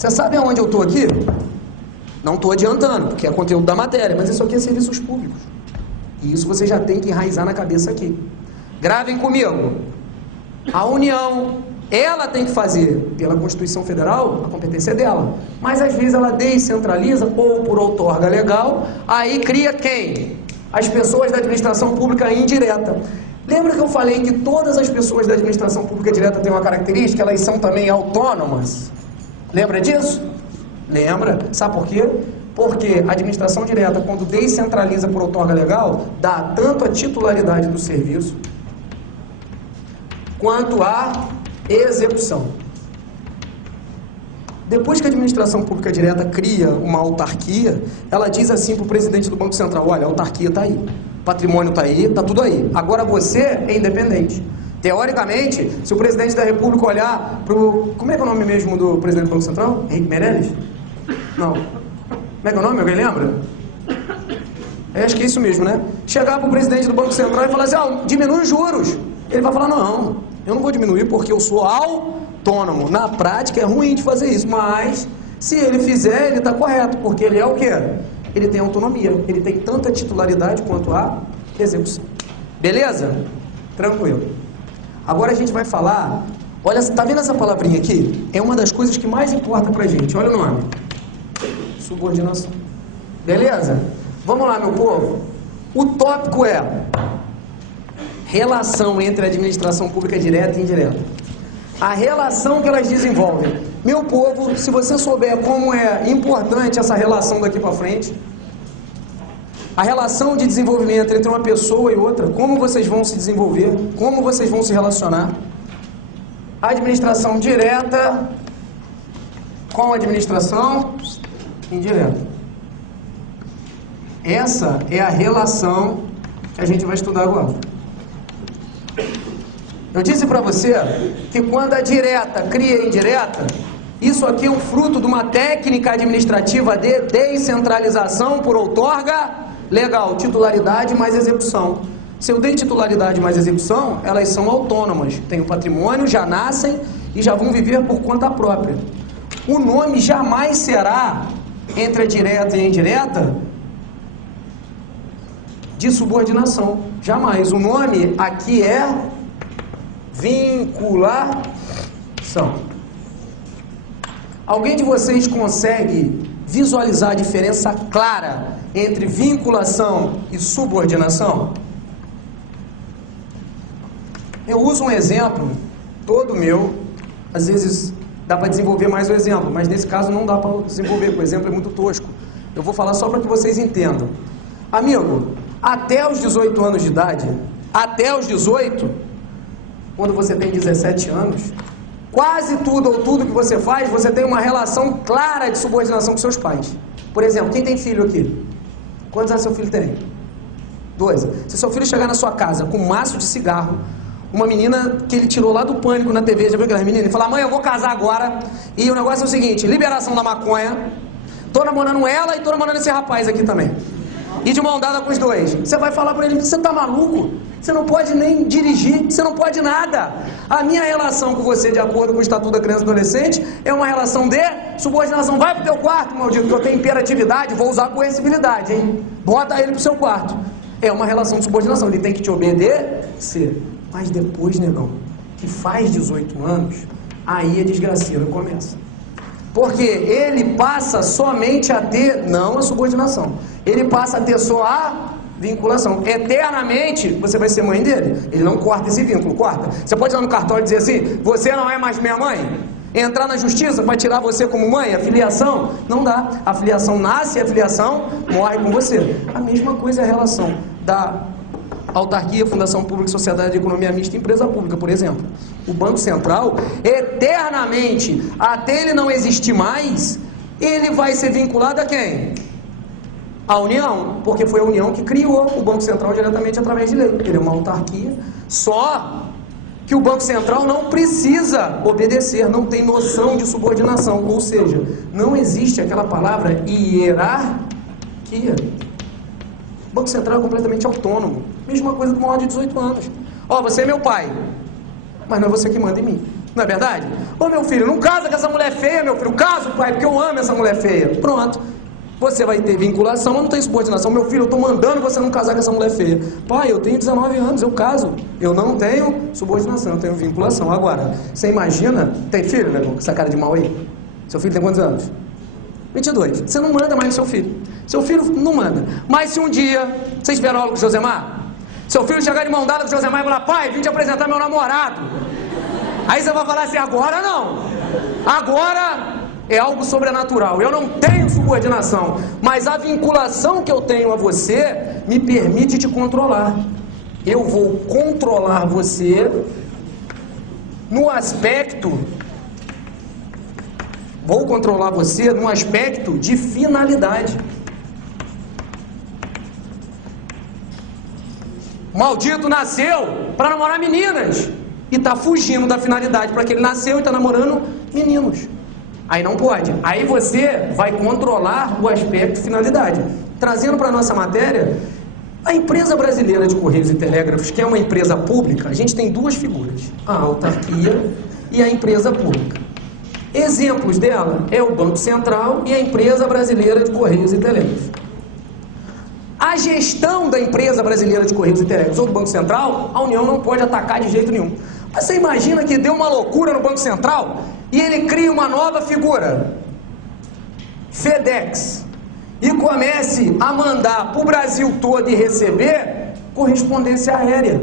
Você sabe aonde eu estou aqui? Não estou adiantando, porque é conteúdo da matéria, mas isso aqui é serviços públicos. E isso você já tem que enraizar na cabeça aqui. Gravem comigo. A União, ela tem que fazer, pela Constituição Federal, a competência é dela. Mas às vezes ela descentraliza, ou por outorga legal, aí cria quem? As pessoas da administração pública indireta. Lembra que eu falei que todas as pessoas da administração pública direta têm uma característica? Elas são também autônomas. Lembra disso? Lembra? Sabe por quê? Porque a administração direta, quando descentraliza por outorga legal, dá tanto a titularidade do serviço, quanto a execução. Depois que a administração pública direta cria uma autarquia, ela diz assim para o presidente do Banco Central: olha, a autarquia está aí, patrimônio está aí, está tudo aí. Agora você é independente. Teoricamente, se o presidente da República olhar para o... Como é que é o nome mesmo do presidente do Banco Central? Henrique Meirelles? Não. Como é que é o nome? Alguém lembra? Acho que é isso mesmo, né? Chegar para o presidente do Banco Central e falar assim: diminui os juros. Ele vai falar: não, eu não vou diminuir porque eu sou autônomo. Na prática é ruim de fazer isso, mas se ele fizer, ele está correto, porque ele é o quê? Ele tem autonomia, ele tem tanta titularidade quanto a execução. Beleza? Tranquilo. Agora a gente vai falar, olha, tá vendo essa palavrinha aqui? É uma das coisas que mais importa pra gente, olha o nome. Subordinação. Beleza? Vamos lá, meu povo. O tópico é relação entre a administração pública direta e indireta. A relação que elas desenvolvem. Meu povo, se você souber como é importante essa relação daqui para frente, a relação de desenvolvimento entre uma pessoa e outra, como vocês vão se desenvolver, como vocês vão se relacionar. Administração direta com administração indireta. Essa é a relação que a gente vai estudar agora. Eu disse para você que quando a direta cria a indireta, isso aqui é um fruto de uma técnica administrativa de descentralização por outorga legal, titularidade mais execução. Se eu dei titularidade mais execução, elas são autônomas, têm o patrimônio, já nascem e já vão viver por conta própria. O nome jamais será, entre a direta e a indireta, de subordinação. Jamais. O nome aqui é vinculação. Alguém de vocês consegue visualizar a diferença clara entre vinculação e subordinação? Eu uso um exemplo, todo meu, às vezes dá para desenvolver mais o exemplo, mas nesse caso não dá para desenvolver, porque o exemplo é muito tosco. Eu vou falar só para que vocês entendam. Amigo, até os 18 anos de idade, até os 18, quando você tem 17 anos, quase tudo ou tudo que você faz, você tem uma relação clara de subordinação com seus pais. Por exemplo, quem tem filho aqui? Quantos anos seu filho tem? 12. Se seu filho chegar na sua casa com um maço de cigarro, uma menina que ele tirou lá do Pânico na TV, já viu aquelas meninas? Ele fala: mãe, eu vou casar agora, e o negócio é o seguinte, liberação da maconha, tô namorando ela e tô namorando esse rapaz aqui também. E de mão dada com os dois. Você vai falar para ele: você tá maluco? Você não pode nem dirigir, você não pode nada. A minha relação com você, de acordo com o Estatuto da Criança e do Adolescente, é uma relação de subordinação. Vai pro teu quarto, maldito, que eu tenho imperatividade, vou usar coercibilidade, hein? Bota ele pro seu quarto. É uma relação de subordinação, ele tem que te obedecer. Mas depois, negão, que faz 18 anos, aí a desgraceira começa. Porque ele passa somente a ter, não a subordinação, ele passa a ter só a vinculação. Eternamente você vai ser mãe dele. Ele não corta esse vínculo, corta. Você pode ir lá no cartório e dizer assim: você não é mais minha mãe? Entrar na justiça para tirar você como mãe, a filiação? Não dá. A filiação nasce e a filiação morre com você. A mesma coisa é a relação da autarquia, fundação pública, sociedade de economia mista e empresa pública, por exemplo. O Banco Central, eternamente, até ele não existir mais, ele vai ser vinculado a quem? A União, porque foi a União que criou o Banco Central diretamente através de lei. Ele é uma autarquia, só que o Banco Central não precisa obedecer, não tem noção de subordinação, ou seja, não existe aquela palavra hierarquia. O Banco Central é completamente autônomo. Mesma coisa com maior de 18 anos. Ó, você é meu pai, mas não é você que manda em mim. Não é verdade? Ô meu filho, não casa com essa mulher feia, meu filho. Caso, pai, porque eu amo essa mulher feia. Pronto. Você vai ter vinculação, mas não tem subordinação. Meu filho, eu estou mandando você não casar com essa mulher feia. Pai, eu tenho 19 anos, eu caso. Eu não tenho subordinação, eu tenho vinculação. Agora, você imagina... Tem filho, né, com essa cara de mal aí? Seu filho tem quantos anos? 22. Você não manda mais no seu filho. Seu filho não manda. Mas se um dia... Você espera aula com o Josemar? Seu filho chegar de mão dada com o Josemar e falar: pai, vim te apresentar meu namorado. Aí você vai falar assim: agora não. Agora... é algo sobrenatural, eu não tenho subordinação, mas a vinculação que eu tenho a você me permite te controlar. Eu vou controlar você no aspecto, de finalidade. O maldito nasceu para namorar meninas e está fugindo da finalidade para que ele nasceu e está namorando meninos. Aí não pode. Aí você vai controlar o aspecto finalidade. Trazendo para a nossa matéria, a empresa brasileira de Correios e Telégrafos, que é uma empresa pública, a gente tem duas figuras: a autarquia e a empresa pública. Exemplos dela é o Banco Central e a empresa brasileira de Correios e Telégrafos. A gestão da empresa brasileira de Correios e Telégrafos ou do Banco Central, a União não pode atacar de jeito nenhum. Mas você imagina que deu uma loucura no Banco Central e ele cria uma nova figura, FedEx, e comece a mandar para o Brasil todo e receber correspondência aérea.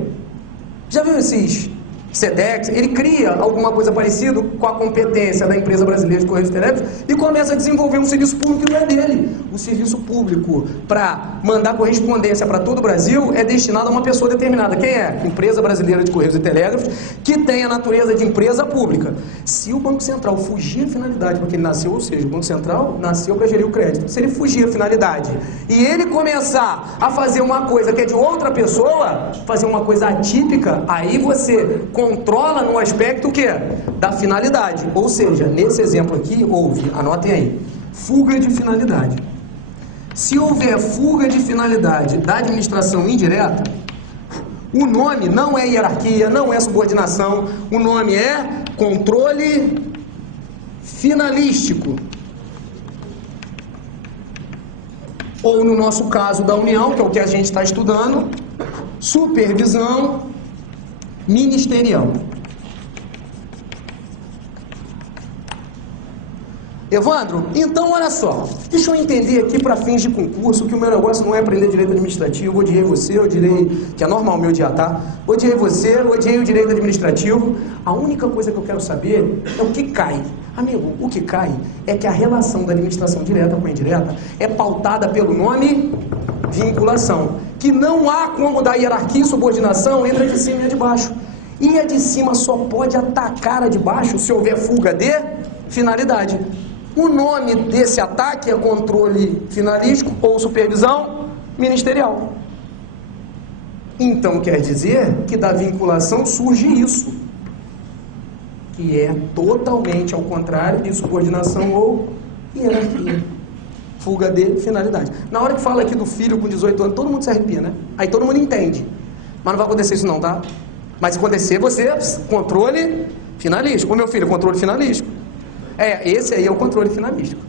Já viu esses FedEx? Ele cria alguma coisa parecida com a competência da empresa brasileira de Correios e Telégrafos e começa a desenvolver um serviço público que não é dele. O serviço público para mandar correspondência para todo o Brasil é destinado a uma pessoa determinada. Quem é? Empresa Brasileira de Correios e Telégrafos, que tem a natureza de empresa pública. Se o Banco Central fugir a finalidade para que ele nasceu, ou seja, o Banco Central nasceu para gerir o crédito. Se ele fugir a finalidade e ele começar a fazer uma coisa que é de outra pessoa, fazer uma coisa atípica, aí você controla no aspecto que é da finalidade. Ou seja, nesse exemplo aqui houve, anotem aí, fuga de finalidade. Se houver fuga de finalidade da administração indireta, o nome não é hierarquia, não é subordinação, o nome é controle finalístico. Ou no nosso caso da União, que é o que a gente está estudando, supervisão ministerial. Evandro, então olha só, deixa eu entender aqui para fins de concurso que o meu negócio não é aprender direito administrativo. Odiei você, odiei, que é normal me odiar, tá? Odiei você, odiei o direito administrativo. A única coisa que eu quero saber é o que cai. Amigo, o que cai é que a relação da administração direta com a indireta é pautada pelo nome vinculação, que não há como dar hierarquia e subordinação entre a de cima e a de baixo. E a de cima só pode atacar a de baixo se houver fuga de finalidade. O nome desse ataque é controle finalístico ou supervisão ministerial. Então quer dizer que da vinculação surge isso, que é totalmente ao contrário de subordinação ou hierarquia. Fuga de finalidade. Na hora que fala aqui do filho com 18 anos, todo mundo se arrepia, né? Aí todo mundo entende. Mas não vai acontecer isso não, tá? Mas se acontecer, você, controle finalístico. Ô meu filho, controle finalístico. Esse aí é o controle finalístico.